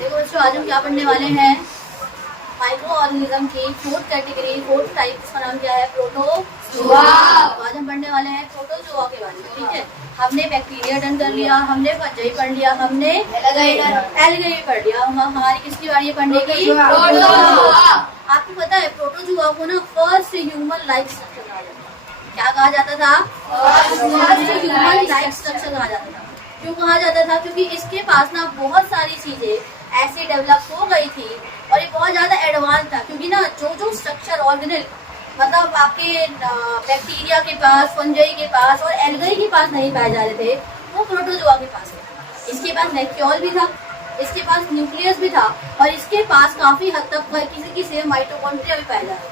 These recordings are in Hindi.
देखो बच्चों, आज हम क्या पढ़ने वाले हैं, माइक्रो ऑर्गेनिज्म की फोर्थ कैटेगरी, फोर्थ टाइप, उसका नाम क्या है, प्रोटोजोआ। आज हम पढ़ने वाले हैं प्रोटोजोआ के बारे में। ठीक है, हमने बैक्टीरिया डन कर लिया, हमने फंजाई पढ़ लिया, हमने एल्गाई पढ़ लिया। हमारी किसकी बारी है पढ़ने की? प्रोटोजोआ। आपको पता है प्रोटोजोआ को ना फर्स्ट ह्यूमन लाइफ स्ट्रक्चर कहा जाता है। क्या कहा जाता था? फर्स्ट ह्यूमन लाइफ स्ट्रक्चर कहा जाता था। क्यों कहा जाता था? क्योंकि इसके पास ना बहुत सारी चीजें ऐसे डेवलप हो गई थी और ये बहुत ज्यादा एडवांस था। क्योंकि ना जो स्ट्रक्चर ऑर्गेनल मतलब आपके बैक्टीरिया के पास, फंजाई के पास और एल्गाई के पास नहीं पाए जा रहे थे, वो प्रोटोजोआ के पास थे। इसके पास वैक्यूल भी था, इसके पास न्यूक्लियस भी था और इसके पास काफी हद तक किसी माइटोकॉन्ड्रिया भी पाया जा रहा था।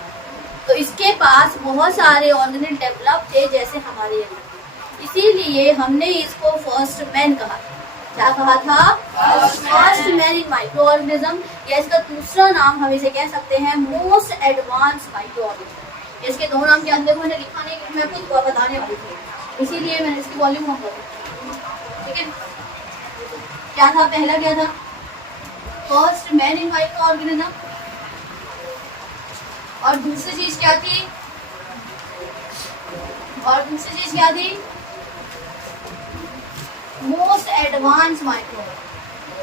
तो इसके पास बहुत सारे ऑर्गेनल डेवलप थे जैसे हमारे अंदर। इसीलिए हमने इसको फर्स्ट मैन कहा। क्या कहा था? First man in micro organism, या इसका दूसरा नाम हम इसे कह सकते हैं मोस्ट एडवांस माइक्रो ऑर्गेनिज्म। इसके दो नाम क्या थे? मैंने लिखा नहीं, मैं खुद बताने वाली थी, इसीलिए मैंने इसकी वॉल्यूम कम कर दी। ठीक है, क्या था? पहला क्या था? First man in micro organism. और दूसरी चीज क्या थी? Most advance micro.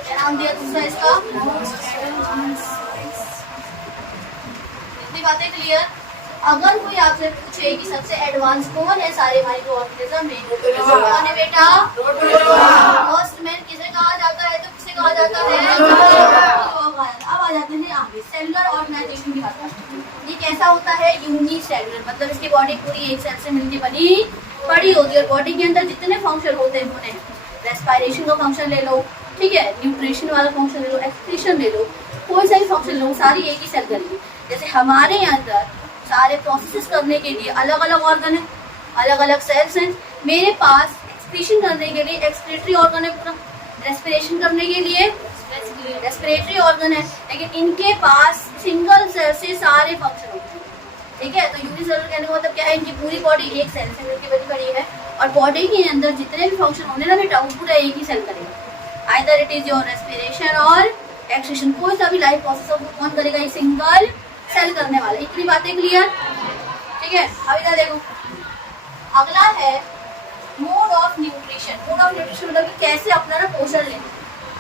क्या नाम दिया दूसरा इसका? इतनी बातें क्लियर? अगर कोई आपसे पूछे कि सबसे एडवांस कौन है सारे माइक्रो ऑर्गेनिज्म में, तो कौन है बेटा? फर्स्ट मैन किसे कहा जाता है? तो किसे कहा जाता है? अब आ जाते हैं आगे सेलुलर ऑर्गेनाइजेशन की बात करते हैं। ये कैसा होता है? यूनिसेलुलर, मतलब इसकी बॉडी पूरी एक सेल से मिलकर बनी पड़ी होती है और बॉडी के अंदर जितने फंक्शन होते हैं उन्हें, रेस्पिरेशन का फंक्शन ले लो, ठीक है, न्यूट्रिशन वाला फंक्शन ले लो, एक्सक्रीशन ले लो, कोई सा भी फंक्शन लो, सारी एक ही सेल करेगी। जैसे हमारे अंदर सारे प्रोसेस करने के लिए अलग अलग ऑर्गन है, अलग अलग सेल्स हैं। मेरे पास एक्सक्रीशन करने के लिए एक्सक्रीटरी ऑर्गन है पूरा, रेस्पिरेशन करने के लिए रेस्पिरेटरी ऑर्गन है, लेकिन इनके पास सिंगल सेल से सारे फंक्शन होते हैं। ठीक है, तो यूनिसेलुलर कहने का मतलब क्या है? इनकी पूरी बॉडी एक सेल से मिलकर बनी पड़ी है और बॉडी के अंदर जितने भी फंक्शन होने ना बेटा, वो पूरा एक ही सेल करेगा। Either it is your respiration और एक्सक्रीशन, कोई सा भी लाइफ प्रोसेस को कौन करेगा? ये सिंगल सेल करने वाले। इतनी बातें क्लियर? ठीक है, अब इधर देखो, अगला है mode of nutrition. Mode of nutrition मतलब कैसे अपना ना पोषण लेना,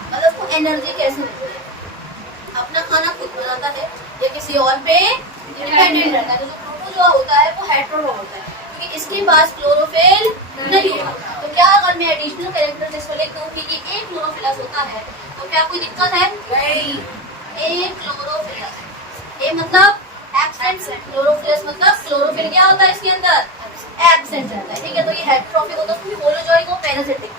मतलब उसको एनर्जी कैसे मिलती है। अपना खाना खुद बनाता है या किसी और पे डिपेंडेंट रहता है। तो जो प्रोटोजोआ होता है वो हेटेरोट्रॉफ होता है, क्योंकि इसके पास क्लोरोफिल नहीं होता। तो क्या अगर मैं एडिशनल कैरेक्टर इसको लिख दूंगी कि एक क्लोरोफिलस होता है, तो क्या कोई दिक्कत है? नहीं। एक क्लोरोफिलस, ये मतलब एब्सेंट, क्लोरोफिलस मतलब क्लोरोफिल क्या होता है इसके अंदर? एब्सेंट रहता है। ठीक है, तो ये हेटेरोट्रॉफिक होता है, उसमें होलोजोइक और पैरासिटिक।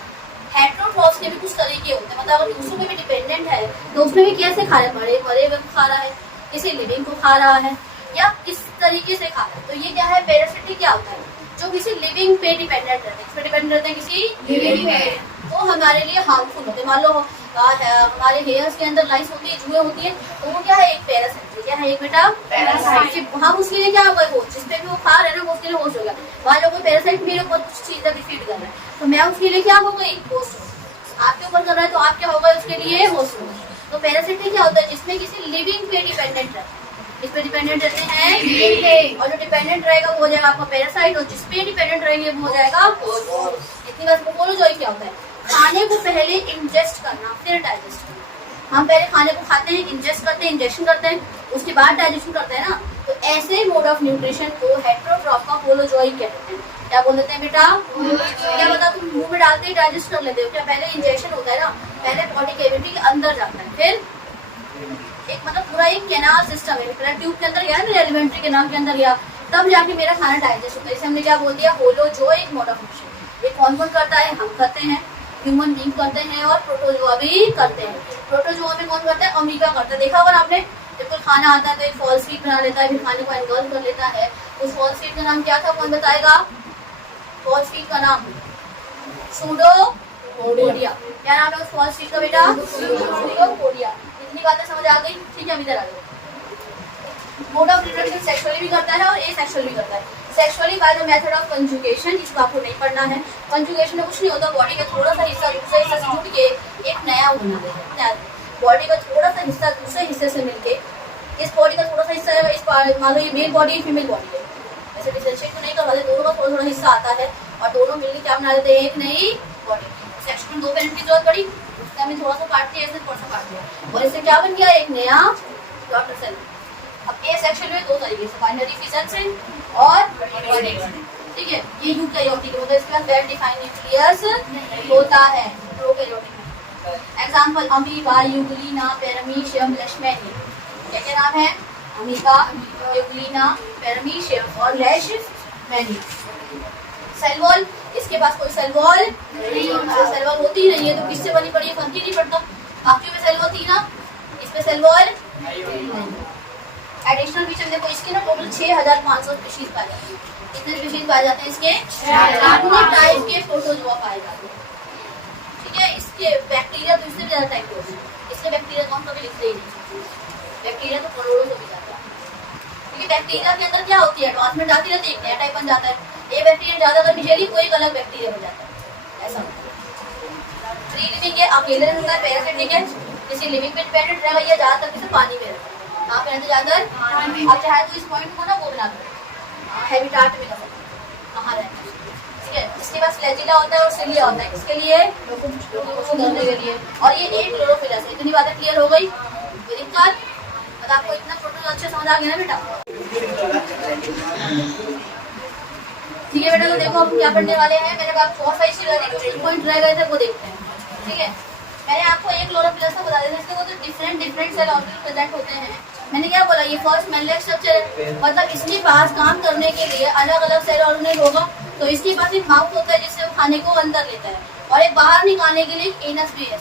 हेटेरोट्रॉफ्स के भी कुछ तरीके होते हैं, मतलब अगर दूसरों पे भी डिपेंडेंट है तो उसमें भी कैसे खा रहा है? मरे हुए को खा रहा है, किसी लिविंग को खा रहा है, या किस तरीके से खा रहा है। तो ये क्या है? पैरासिटिक क्या होता है? जो किसी लिविंग पे डिपेंडेंट रहते हैं। किस पे डिपेंडेंट रहते हैं? किसी लिविंग पे। वो हमारे लिए हार्मफुल होते हैं। मान लो हमारे हेयर्स के अंदर लाइस होती है, जुएं होती है, तो वो क्या है? एक पैरासाइट। क्या है? एक बेटा पैरासाइट। हम उसके लिए क्या हो गए? होस्ट, जिसपे भी वो खा रहे हैं ना, वो उसके लिए होस्ट हो गया। मान लो कोई पैरासाइट मेरे ऊपर कुछ चीज अभी फीड कर रहा है, तो मैं उसके लिए क्या हो गई? होस्ट। आपके ऊपर कर रहा है तो आप क्या हो गए? उसके लिए होस्ट हो गए। तो पैरासाइट क्या होता है? जिसमें किसी लिविंग पे डिपेंडेंट रहता है। इस पे डिपेंडेंट रहते हैं लिविंग पे, और जो डिपेंडेंट रहेगा वो हो जाएगा आपका पैरासाइट, और जिस पे डिपेंडेंट रहेंगे वो हो जाएगा होस्ट। इतनी बात को बोलो। जो क्या होता है? खाने को पहले इंजेस्ट करना, फिर डाइजेस्ट करना। हम पहले खाने को खाते हैं, इंजेस्ट करते हैं, इंजेक्शन करते हैं, उसके बाद डाइजेशन करते हैं ना। तो ऐसे मोड ऑफ न्यूट्रिशन को हेटेरोट्रॉफ का होलोजोइक कहते हैं। क्या बोल देते हैं बेटा? क्या बता, तुम मुंह में डालते ही डाइजेस्ट कर लेते हो क्या? पहले इंजेक्शन होता है ना, पहले बॉडी कैविटी के अंदर जाता है, फिर एक मतलब पूरा एक कैनाल सिस्टम है, पहले ट्यूब के अंदर गया ना, एलिमेंट्री कैनाल के अंदर गया, तब जाके मेरा खाना डाइजेस्ट होता है। इसे हमने क्या बोल दिया? Holozoic mode of nutrition. ये कौन कौन करता है? हम करते हैं, ह्यूमन बीइंग करते हैं, और प्रोटोजोआ भी करते हैं। प्रोटोजोआ में कौन करता है? अमीबा करता है। देखा होगा आपने, जब कोई खाना आता है तो एक फॉल स्वीट बना लेता है, फिर खाने को एंगल्फ कर लेता है। उस फॉल स्वीट का नाम क्या था? कौन बताएगा? फॉल स्वीट का नाम सूडोपोडिया। क्या नाम है उस फॉल स्वीट का बेटा? सूडोपोडिया। इतनी बातें समझ आ गई? ठीक है, अब इधर आ गई। मोड ऑफ रिप्रोडक्शन सेक्सुअली भी करता है और एसेक्सुअली भी करता है। Sexually by the method of conjugation, इसको आपको नहीं पढ़ना है। कंजुगेशन में कुछ नहीं होता, बॉडी का थोड़ा सा हिस्सा दूसरे हिस्से से जुड़ के एक नया बना देता है। बॉडी का थोड़ा सा हिस्सा दूसरे हिस्से से मिलके, इस बॉडी का थोड़ा सा हिस्सा है, इस मान लो ये मेल बॉडी फीमेल बॉडी है, वैसे डिफरेंशिएट तो नहीं करवाते, दोनों का थोड़ा थोड़ा हिस्सा आता है और दोनों मिलकर क्या बना देते हैं, एक नई बॉडी। सेक्शन में 2 पेरेंट की जरूरत पड़ी, उसका हमने थोड़ा सा काट दिया, ऐसे थोड़ा सा काट दिया और इससे क्या बन गया, एक नया डॉटर सेल। अब ए सेक्शन में 2 तरीके से, बाइनरी फिशन से और कोऑर्डिनेशन, ठीक है। ये यूकैरियोटिक है, मतलब इसके पास वेल डिफाइंड न्यूक्लियस होता है प्रोकैरियोटिक में। Example amoeba, euglena, paramecium, leishmania. क्या क्या नाम है, अमीबा, यूग्लिना, पैरामीशियम और लेशमैनियम। सेल वॉल, इसके पास कोई सेल वॉल नहीं होता, सेल वॉल होती ही नहीं है तो किससे बनी पड़ी है, फर्क ही नहीं पड़ता। बाकी में सेल वॉल थी ना, इसमें सेल वॉल नहीं। एडिशनल फीचर देखो, इसके ना टोटल 6500 स्पीशीज पाए जाते हैं। कितने स्पीशीज पाए जाते हैं इसके, 6000 टाइप के प्रोटोजोआ पाए जाते हैं, ठीक है। इसके बैक्टीरिया तो इससे ज्यादा टाइप के होते हैं, इसके बैक्टीरिया तो हम कभी लिखते ही नहीं, बैक्टीरिया तो करोड़ों से भी जाता है, क्योंकि बैक्टीरिया के अंदर क्या होती है, एडवांसमेंट आती रहती है, एक नया टाइप बन जाता है। ये बैक्टीरिया ज्यादा अगर मिलेगी कोई एक अलग बैक्टीरिया बन जाता है, ऐसा होता है। फ्री लिविंग है, अकेले रहता है, पैरासिटिक है, किसी लिविंग पे डिपेंडेंट रहेगा, या ज्यादातर किसी पानी में रहता है। कहाँ पे रहते ज्यादातर, आप चाहे तो इस पॉइंट को ना वो बना दो, हैबिटाट में लगा कहाँ रहता है, ठीक है। इसके पास फ्लैजिला होता है और सिलिया होता है, किसके लिए, करने के लिए, और ये एक क्लोरोफिलस है। इतनी बातें क्लियर हो गई, कोई दिक्कत? अब आपको इतना प्रोटोजोआ अच्छे समझ आ गया ना बेटा, ठीक है बेटा। तो देखो हम क्या पढ़ने वाले हैं, मेरे पास बहुत सारी चीजें पॉइंट रह गए थे, वो देखते हैं, ठीक है। मैंने आपको एक क्लोरोप्लास्ट का बता देना, इसके वो तो डिफरेंट सेल ऑर्गेनेल प्रेजेंट होते हैं। मैंने क्या बोला, ये फर्स्ट मेनलेस स्ट्रक्चर है, मतलब इसके पास काम करने के लिए अलग अलग सेल ऑर्गेनेल होगा। तो इसके पास एक माउथ होता है जिससे वो खाने को अंदर लेता है, और एक बाहर निकालने के लिए एनस भी है।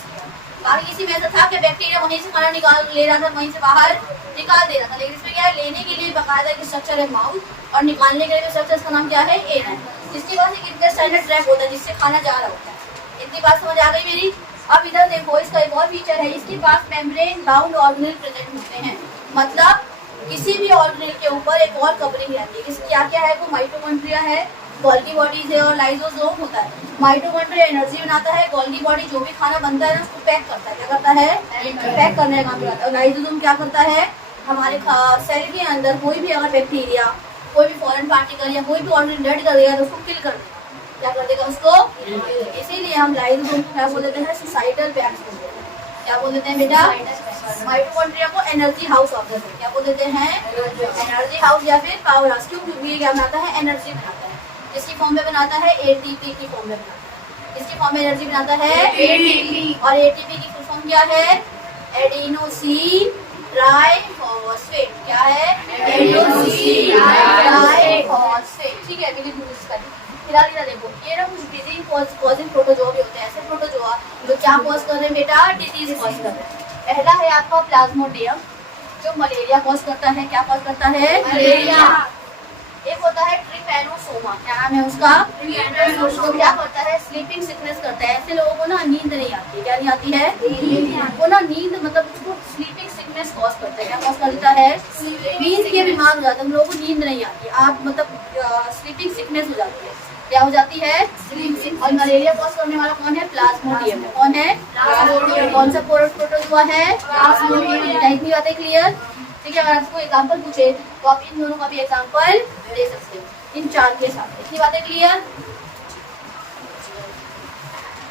बाकी किसी में ऐसा था कि बैक्टीरिया वहीं से खाना निकाल ले रहा था, वहीं से बाहर निकाल दे रहा था, लेकिन इसमें क्या है, लेने के लिए बाकायदा एक स्ट्रक्चर है माउथ, और निकालने के लिए स्ट्रक्चर का नाम क्या है, एनस। इसके पास एक इंटेस्टाइनल ट्रैक्ट होता है जिससे खाना जा रहा होता है। इतनी बात समझ आ गई मेरी? अब इधर देखो, इसका एक और फीचर है, इसके पास मेम्ब्रेन बाउंड ऑर्गेनेल प्रेजेंट होते हैं, मतलब किसी भी ऑर्गेनेल के ऊपर एक और कवरिंग रहती है। इसकी क्या क्या है, वो माइटोकॉन्ड्रिया है, गोल्गी बॉडीज है और लाइसोसोम होता है। माइटोकॉन्ड्रिया एनर्जी बनाता है, गोल्गी बॉडी जो भी खाना बनता है ना उसको पैक करता है, क्या करता है, पैक करने का काम करता है। और लाइसोसोम क्या करता है, हमारे सेल के अंदर कोई भी अगर बैक्टीरिया, कोई भी फॉरेन पार्टिकल या कोई भी ऑर्गेनेल डेड कर देगा तो उसको किल कर देगा, क्या कर देगा उसको। इसीलिए हम लाइसोसोम को क्या बोल देते हैं, सुसाइडल बैग्स बोलते हैं। क्या बोल देते हैं बेटा, माइटोकॉन्ड्रिया को energy house of the cell क्या बोल देते हैं, एनर्जी हाउस या फिर पावर हाउस। क्यों, क्योंकि ये क्या बनाता है, एनर्जी बनाता है। किसकी फॉर्म में बनाता है, एटीपी की फॉर्म में बनाता है। किसकी फॉर्म में एनर्जी बनाता है, एटीपी। और एटीपी की फुल फॉर्म क्या है, एडिनोसिन ट्राइफॉस्फेट। क्या है, एडिनोसिन ट्राइफॉस्फेट, ठीक है। फिलहाल इधर देखो, ये ना कुछ डिजीज कॉजिंग प्रोटोजोआ भी होते हैं, ऐसे प्रोटोजोआ जो क्या कॉज कर रहे हैं बेटा, डिजीज कॉज कर रहे हैं। पहला है आपका प्लाज्मोडियम, जो मलेरिया कॉज करता है। क्या कॉज करता है, मलेरिया। एक होता है ट्रिपैनोसोमा, क्या नाम है उसका, ट्रिपैनोसोमा। क्या करता है, स्लीपिंग सिकनेस करता है। ऐसे लोगों को ना नींद नहीं आती, क्या नहीं आती है, वो ना नींद, मतलब उसको स्लीपिंग सिकनेस कॉज करता है। क्या कॉज करता है, नींद के बीमार हो जाते हैं, हम लोगों को नींद नहीं आती, आप मतलब स्लीपिंग सिकनेस हो जाती है। क्या हो जाती है, और मलेरिया कॉज करने वाला कौन है, प्लाज्मोडियम। कौन है, प्लाज्मोडियम। कौन सा प्रोटोजोआ है, प्लाज्मोडियम। इतनी बातें क्लियर, ठीक है। अगर आपको एग्जांपल पूछे तो आप इन दोनों का भी एग्जांपल दे सकते हो, इन चार के साथ। इतनी बातें क्लियर।